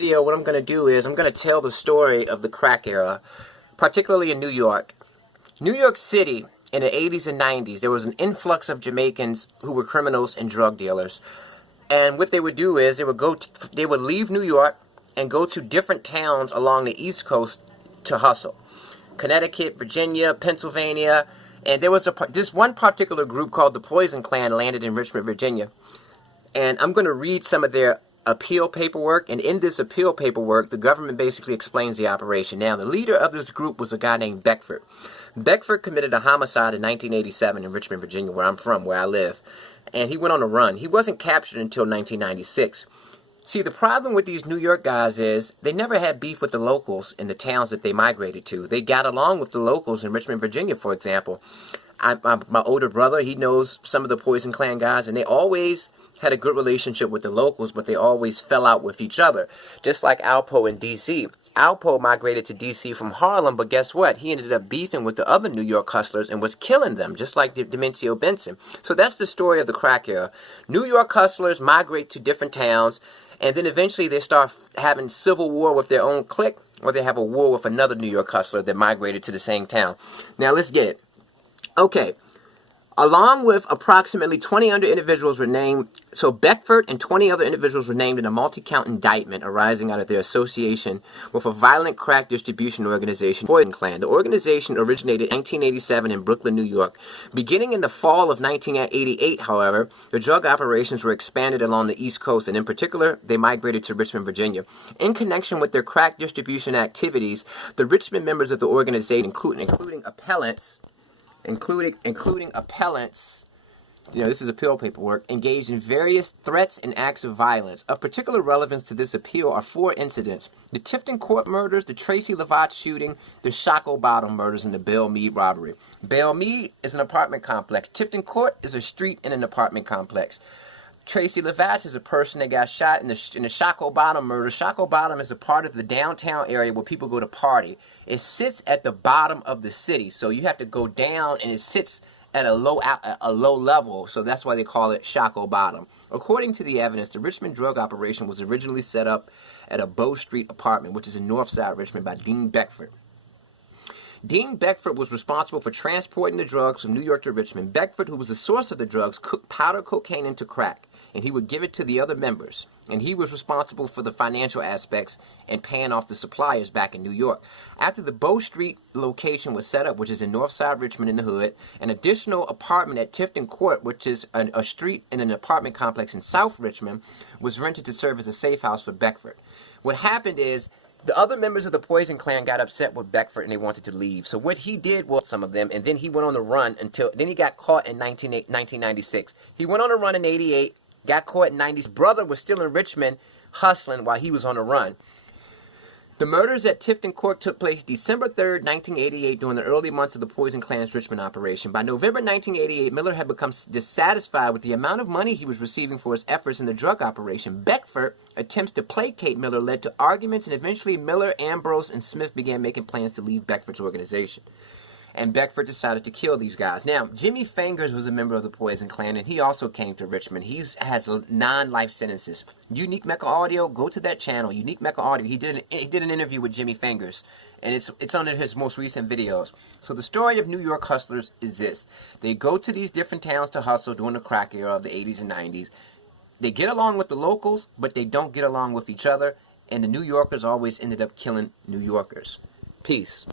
video, what I'm going to do is I'm going to tell the story of the crack era, particularly in New York. New York City, in the 80s and 90s, there was an influx of Jamaicans who were criminals and drug dealers. And what they would do is they would leave New York and go to different towns along the East Coast to hustle. Connecticut, Virginia, Pennsylvania, and there was this one particular group called the Poison Clan landed in Richmond, Virginia. And I'm going to read some of their appeal paperwork, and in this appeal paperwork, the government basically explains the operation. Now, the leader of this group was a guy named Beckford. Beckford committed a homicide in 1987 in Richmond, Virginia, where I'm from, where I live, and he went on a run. He wasn't captured until 1996. See, the problem with these New York guys is they never had beef with the locals in the towns that they migrated to. They got along with the locals in Richmond, Virginia, for example. My older brother, he knows some of the Poison Clan guys, and they always had a good relationship with the locals, but they always fell out with each other. Just like Alpo in D.C. Alpo migrated to D.C. from Harlem, but guess what? He ended up beefing with the other New York hustlers and was killing them, just like Dementio Benson. So that's the story of the crack era. New York hustlers migrate to different towns, and then eventually they start having civil war with their own clique, or they have a war with another New York hustler that migrated to the same town. Now, let's get it. Okay. Along with approximately 20 other individuals were named, so Beckford and 20 other individuals were named in a multi-count indictment arising out of their association with a violent crack distribution organization, Poison Clan. The organization originated in 1987 in Brooklyn, New York. Beginning in the fall of 1988, however, the drug operations were expanded along the East Coast, and in particular, they migrated to Richmond, Virginia. In connection with their crack distribution activities, the Richmond members of the organization, including appellants, this is appeal paperwork, engaged in various threats and acts of violence. Of particular relevance to this appeal are 4 incidents: the Tifton Court murders, the Tracy Lavache shooting, the Shockoe Bottom murders, and the Belle Meade robbery. Belle Meade is an apartment complex. Tifton Court is a street in an apartment complex. Tracy Lavache is a person that got shot in the Shockoe Bottom murder. Shockoe Bottom is a part of the downtown area where people go to party. It sits at the bottom of the city, so you have to go down, and it sits at a low level, so that's why they call it Shockoe Bottom. According to the evidence, the Richmond drug operation was originally set up at a Bow Street apartment, which is in Northside Richmond, by Dean Beckford. Dean Beckford was responsible for transporting the drugs from New York to Richmond. Beckford, who was the source of the drugs, cooked powder cocaine into crack, and he would give it to the other members. And he was responsible for the financial aspects and paying off the suppliers back in New York. After the Bow Street location was set up, which is in Northside Richmond in the hood, an additional apartment at Tifton Court, which is a street in an apartment complex in South Richmond, was rented to serve as a safe house for Beckford. What happened is, the other members of the Poison Clan got upset with Beckford and they wanted to leave. So what he did was some of them, and then he went on the run then he got caught in 1996. He went on a run in 88, got caught in 90s. His brother was still in Richmond hustling while he was on a run. The murders at Tifton Court took place December 3rd, 1988, during the early months of the Poison Clan's Richmond operation. By November 1988, Miller had become dissatisfied with the amount of money he was receiving for his efforts in the drug operation. Beckford attempts to placate Miller led to arguments, and eventually Miller, Ambrose, and Smith began making plans to leave Beckford's organization. And Beckford decided to kill these guys. Now, Jimmy Fingers was a member of the Poison Clan, and he also came to Richmond. He has 9 life sentences. Unique Mecca Audio, go to that channel. Unique Mecca Audio. He did an interview with Jimmy Fingers, and it's under his most recent videos. So the story of New York hustlers is this: they go to these different towns to hustle during the crack era of the 80s and 90s. They get along with the locals, but they don't get along with each other, and the New Yorkers always ended up killing New Yorkers. Peace.